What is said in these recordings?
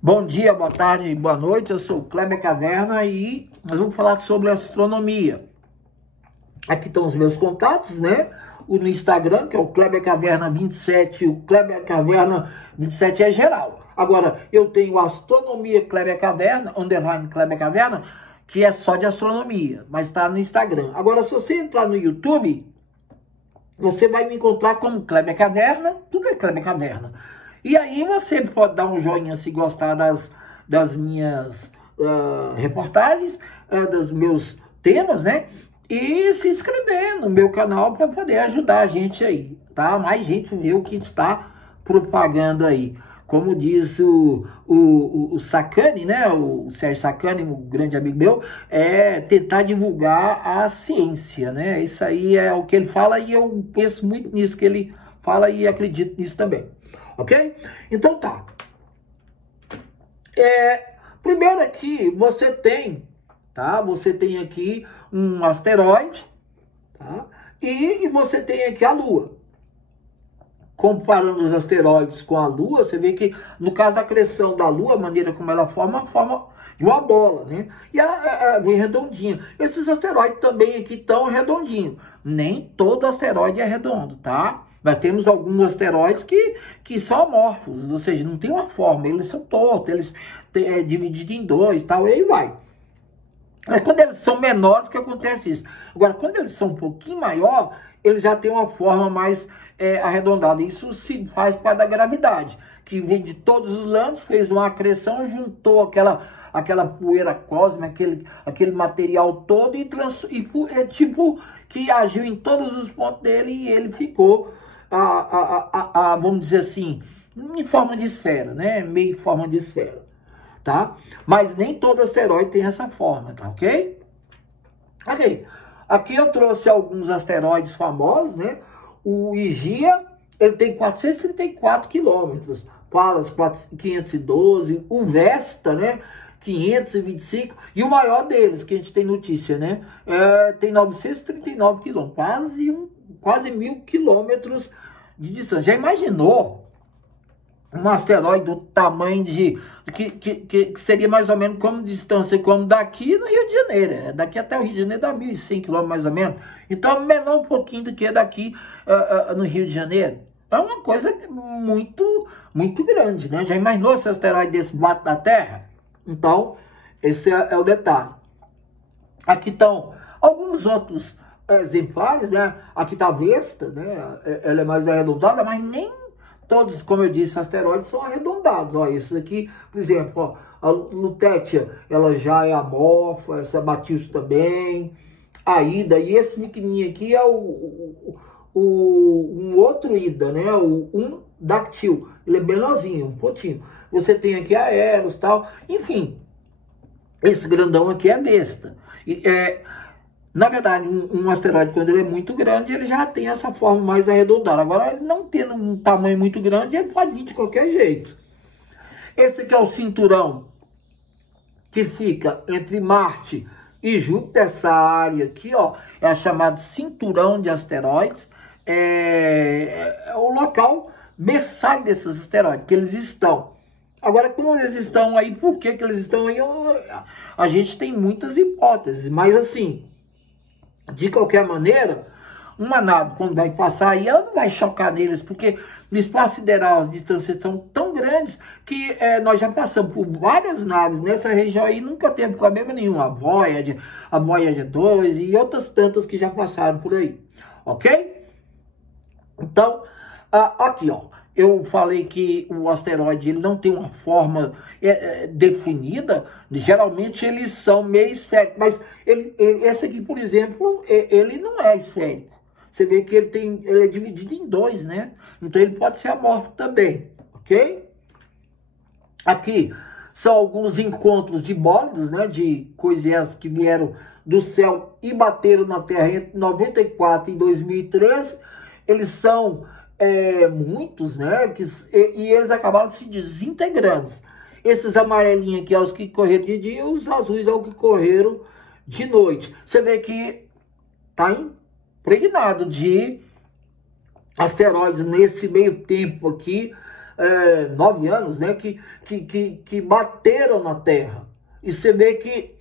Bom dia, boa tarde, boa noite, eu sou o Kleber Caverna e nós vamos falar sobre astronomia. Aqui estão os meus contatos, né? O no Instagram, que é o Kleber Caverna 27, o Kleber Caverna 27 é geral. Agora, eu tenho o Astronomia Kleber Caverna, underline Kleber Caverna, que é só de astronomia, mas está no Instagram. Agora, se você entrar no YouTube, você vai me encontrar como Kleber Caverna, tudo é Kleber Caverna. E aí você pode dar um joinha se gostar das minhas reportagens, dos meus temas, né? E se inscrever no meu canal para poder ajudar a gente aí, tá? Mais gente vê o que está propagando aí. Como diz o Sacani, né? O Sérgio Sacani, um grande amigo meu, é tentar divulgar a ciência, né? Isso aí é o que ele fala e eu penso muito nisso que ele fala e acredito nisso também. Ok? Então tá. Primeiro aqui você tem, tá? Você tem aqui um asteroide, tá? E você tem aqui a Lua. Comparando os asteroides com a Lua, você vê que no caso da acreção da Lua, a maneira como ela forma de uma bola, né? E ela vem redondinha. Esses asteroides também aqui estão redondinhos. Nem todo asteroide é redondo, tá? Mas temos alguns asteroides que são amorfos, ou seja, não tem uma forma, eles são tortos, eles divididos em dois, tal, e aí vai. Mas quando eles são menores, que acontece isso. Agora, quando eles são um pouquinho maior, eles já têm uma forma mais arredondada. Isso se faz para da gravidade, que vem de todos os lados, fez uma acreção, juntou aquela poeira cósmica, aquele material todo e tipo que agiu em todos os pontos dele e ele ficou, vamos dizer assim, em forma de esfera, né? Meio forma de esfera. Tá? Mas nem todo asteroide tem essa forma, tá ok? Ok. Aqui eu trouxe alguns asteroides famosos, né? O Hygiea, ele tem 434 quilômetros. Pallas, 512. O Vesta, né? 525. E o maior deles, que a gente tem notícia, né? Tem 939 quilômetros. Quase 1.000 quilômetros de distância. Já imaginou um asteroide do tamanho que seria mais ou menos como distância como daqui no Rio de Janeiro. Daqui até o Rio de Janeiro dá 1.100 quilômetros mais ou menos. Então é menor um pouquinho do que daqui no Rio de Janeiro. É uma coisa muito, muito grande, né? Já imaginou se asteroide desse bate na Terra? Então, esse é o detalhe. Aqui estão alguns outros exemplares, né? Aqui está a Vesta, né? Ela é mais arredondada, mas nem todos, como eu disse, asteroides são arredondados. Ó, esse aqui, por exemplo, ó, a Lutétia, ela já é amorfa, essa Batius também, a Ida, e esse pequenininho aqui é um outro Ida, né? Um Dactyl, ele é menorzinho, um pontinho. Você tem aqui a Eros e tal, enfim, esse grandão aqui é besta. Na verdade, um asteroide, quando ele é muito grande, ele já tem essa forma mais arredondada. Agora, não tendo um tamanho muito grande, ele pode vir de qualquer jeito. Esse aqui é o cinturão que fica entre Marte e Júpiter. Essa área aqui, ó, é a chamada cinturão de asteroides. É o local berçário desses asteroides, que eles estão. Agora, quando eles estão aí, por que eles estão aí? A gente tem muitas hipóteses, mas assim, de qualquer maneira, uma nave, quando vai passar aí, ela não vai chocar neles, porque no espaço sideral as distâncias estão tão grandes que nós já passamos por várias naves nessa região aí, nunca teve problema nenhum. A Voyager 2 e outras tantas que já passaram por aí, ok? Então, aqui, ó, eu falei que o asteroide ele não tem uma forma definida. Geralmente eles são meio esféricos, mas esse aqui, por exemplo, ele não é esférico. Você vê que ele é dividido em dois, né? Então ele pode ser amorfo também, ok? Aqui são alguns encontros de bólidos, né? De coisas que vieram do céu e bateram na Terra entre 94 e 2013. Eles são muitos, né? E eles acabaram se desintegrando. Esses amarelinhos aqui, é os que correram de dia, e os azuis é os que correram de noite. Você vê que tá impregnado de asteroides nesse meio tempo aqui 9 anos, né, que bateram na Terra. E você vê que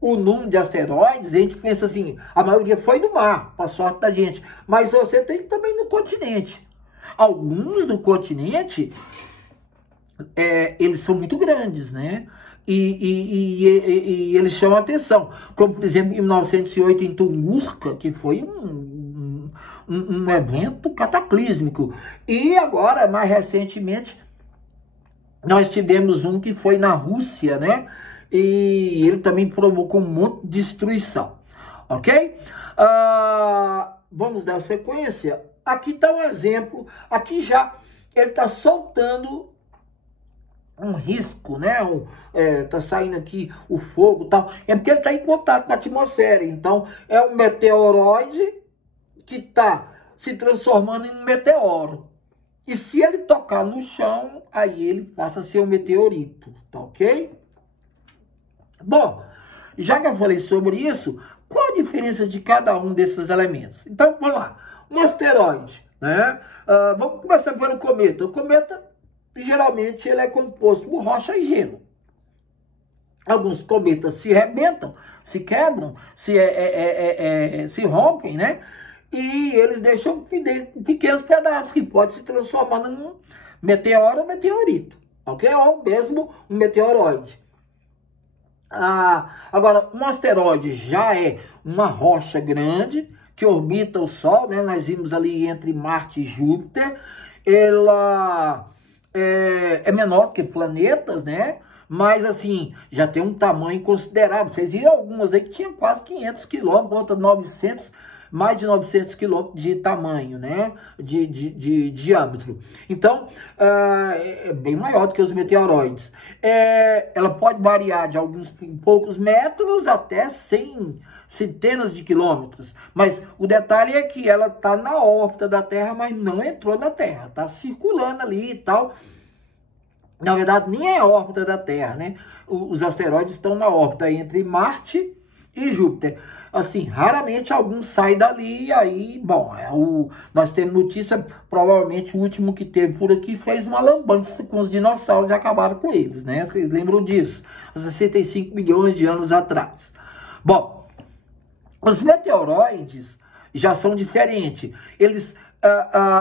o número de asteroides, a gente pensa assim, a maioria foi no mar, para sorte da gente. Mas você tem também no continente. Alguns do continente, eles são muito grandes, né? E eles chamam a atenção. Como, por exemplo, em 1908, em Tunguska, que foi um evento cataclísmico. E agora, mais recentemente, nós tivemos um que foi na Rússia, né? E ele também provocou um monte de destruição. Ok? Vamos dar sequência. Aqui está um exemplo. Aqui já ele está soltando um risco, né? Tá saindo aqui o fogo e tal. É porque ele está em contato com a atmosfera. Então, é um meteoroide que está se transformando em um meteoro. E se ele tocar no chão, aí ele passa a ser um meteorito. Tá ok? Bom, já que eu falei sobre isso, qual a diferença de cada um desses elementos? Então, vamos lá. Um asteroide, né? Vamos começar pelo cometa. O cometa, geralmente, ele é composto por rocha e gelo. Alguns cometas se arrebentam, se quebram, se rompem, né? E eles deixam pequenos pedaços que podem se transformar num meteoro ou meteorito, ok? Ou mesmo um meteoroide. Agora, um asteroide já é uma rocha grande que orbita o Sol, né? Nós vimos ali entre Marte e Júpiter. Ela é menor que planetas, né? Mas, assim, já tem um tamanho considerável. Vocês viram algumas aí que tinham quase 500 quilômetros, outras 900, mais de 900 quilômetros de tamanho, né? De diâmetro. Então, é bem maior do que os meteoroides. Ela pode variar de alguns poucos metros até centenas de quilômetros. Mas o detalhe é que ela está na órbita da Terra, mas não entrou na Terra. Está circulando ali e tal. Na verdade, nem é a órbita da Terra, né? Os asteroides estão na órbita entre Marte e Júpiter. Assim, raramente algum sai dali, e aí, bom, nós temos notícia, provavelmente o último que teve por aqui fez uma lambança com os dinossauros e acabaram com eles, né? Vocês lembram disso? Há 65 milhões de anos atrás. Bom, os meteoroides já são diferentes. Eles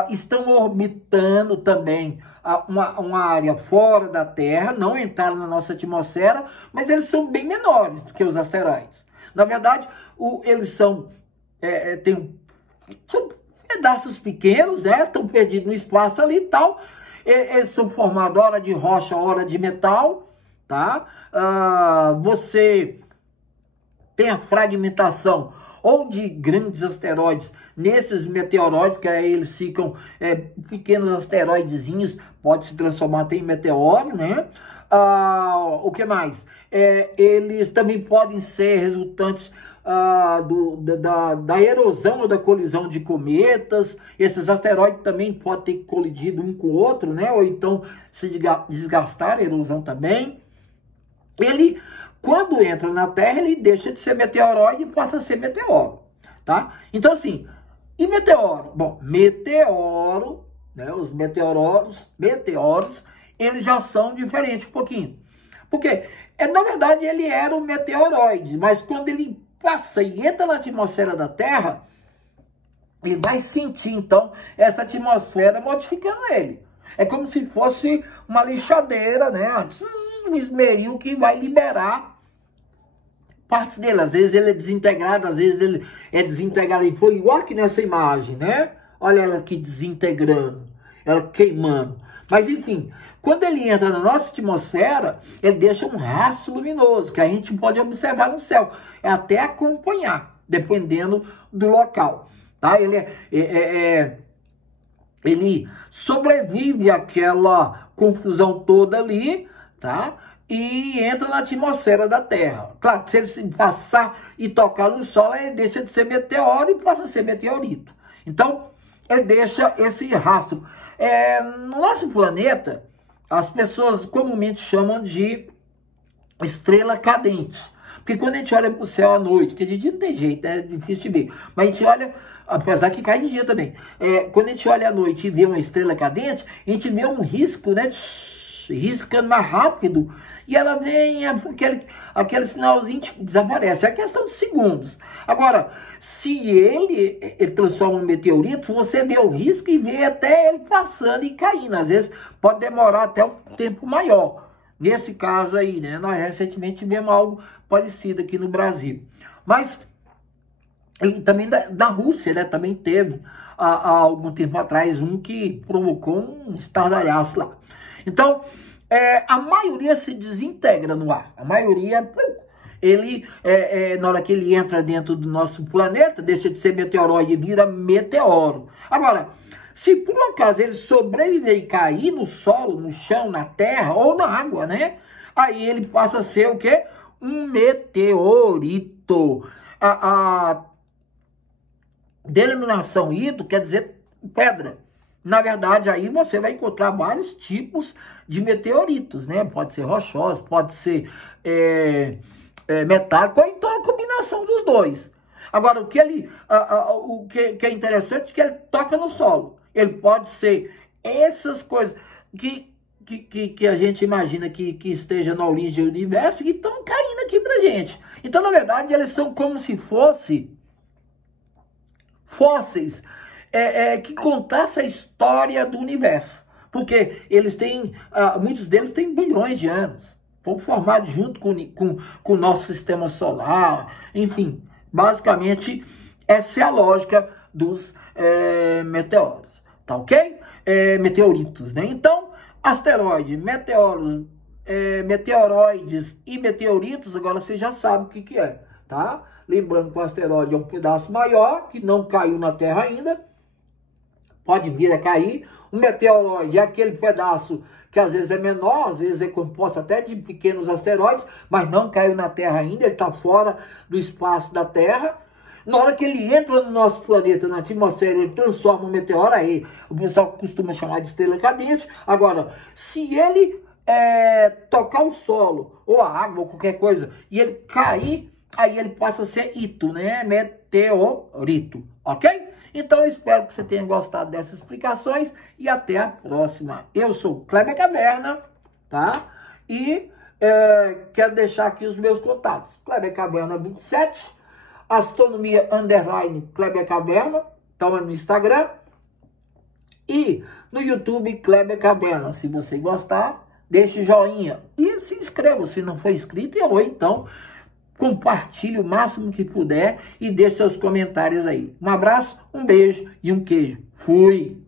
estão orbitando também uma área fora da Terra, não entraram na nossa atmosfera, mas eles são bem menores do que os asteroides. Na verdade, eles são pedaços pequenos, né? Estão perdidos no espaço ali e tal. Eles são formados hora de rocha, hora de metal, tá? Você tem a fragmentação ou de grandes asteroides nesses meteoroides, que aí eles ficam pequenos asteroidezinhos, pode se transformar até em meteoro, né? O que mais? Eles também podem ser resultantes da erosão ou da colisão de cometas. Esses asteroides também podem ter colidido um com o outro, né? Ou então se desgastar, a erosão também. Ele, quando entra na Terra, ele deixa de ser meteoroide e passa a ser meteoro, tá? Então, assim, e meteoro? Bom, meteoro, né? Os meteoros, eles já são diferentes um pouquinho. Porque, na verdade, ele era um meteoroide, mas quando ele passa e entra na atmosfera da Terra, ele vai sentir, então, essa atmosfera modificando ele. É como se fosse uma lixadeira, né? Um esmeril que vai liberar partes dele. Às vezes ele é desintegrado, às vezes ele é desintegrado. E foi igual aqui nessa imagem, né? Olha ela aqui desintegrando, ela queimando. Mas, enfim, quando ele entra na nossa atmosfera, ele deixa um rastro luminoso, que a gente pode observar no céu, até acompanhar, dependendo do local, tá? Ele sobrevive àquela confusão toda ali, tá? E entra na atmosfera da Terra. Claro, se ele passar e tocar no Sol, ele deixa de ser meteoro e passa a ser meteorito. Então, ele deixa esse rastro. No nosso planeta, as pessoas comumente chamam de estrela cadente. Porque quando a gente olha para o céu à noite, que de dia não tem jeito, é difícil de ver, mas a gente olha, apesar que cai de dia também, quando a gente olha à noite e vê uma estrela cadente, a gente vê um risco, né, riscando mais rápido, e ela vem, aquele sinalzinho desaparece. É questão de segundos. Agora, se ele transforma um meteorito, você vê o risco e vê até ele passando e caindo. Às vezes pode demorar até um tempo maior. Nesse caso aí, né? Nós recentemente tivemos algo parecido aqui no Brasil. Mas e também da Rússia, né? Também teve há algum tempo atrás um que provocou um estardalhaço lá. Então, a maioria se desintegra no ar. A maioria, ele, na hora que ele entra dentro do nosso planeta, deixa de ser meteoroide e vira meteoro. Agora, se por um acaso ele sobreviver e cair no solo, no chão, na terra ou na água, né? Aí ele passa a ser o quê? Um meteorito. A denominação ito quer dizer pedra. Na verdade, aí você vai encontrar vários tipos de meteoritos, né? Pode ser rochoso, pode ser metálico, ou então a combinação dos dois. Agora, o que é interessante é que ele toca no solo. Ele pode ser essas coisas que a gente imagina que esteja na origem do universo e que estão caindo aqui pra gente. Então, na verdade, eles são como se fossem fósseis que contassem a história do universo. Porque eles têm, muitos deles têm bilhões de anos. Foram formados junto com o nosso sistema solar. Enfim, basicamente, essa é a lógica dos meteoros. Tá ok? Meteoritos, né? Então, asteroide, meteoros, meteoroides e meteoritos, agora você já sabe o que é, tá? Lembrando que o asteroide é um pedaço maior, que não caiu na Terra ainda, pode vir a cair. O meteoroide é aquele pedaço que às vezes é menor, às vezes é composto até de pequenos asteroides, mas não caiu na Terra ainda, ele está fora do espaço da Terra. Na hora que ele entra no nosso planeta, na atmosfera, ele transforma um meteoro, aí o pessoal costuma chamar de estrela cadente. Agora, se ele tocar o solo, ou a água, ou qualquer coisa, e ele cair, aí ele passa a ser ito, né? Meteorito, ok? Então, eu espero que você tenha gostado dessas explicações e até a próxima. Eu sou Kleber Caverna, tá? E quero deixar aqui os meus contatos. Kleber Caverna 27, Astronomia _ Kleber Caverna, então é no Instagram. E no YouTube, Kleber Caverna. Se você gostar, deixe joinha e se inscreva se não for inscrito, ou então compartilhe o máximo que puder e dê seus comentários aí. Um abraço, um beijo e um queijo. Fui!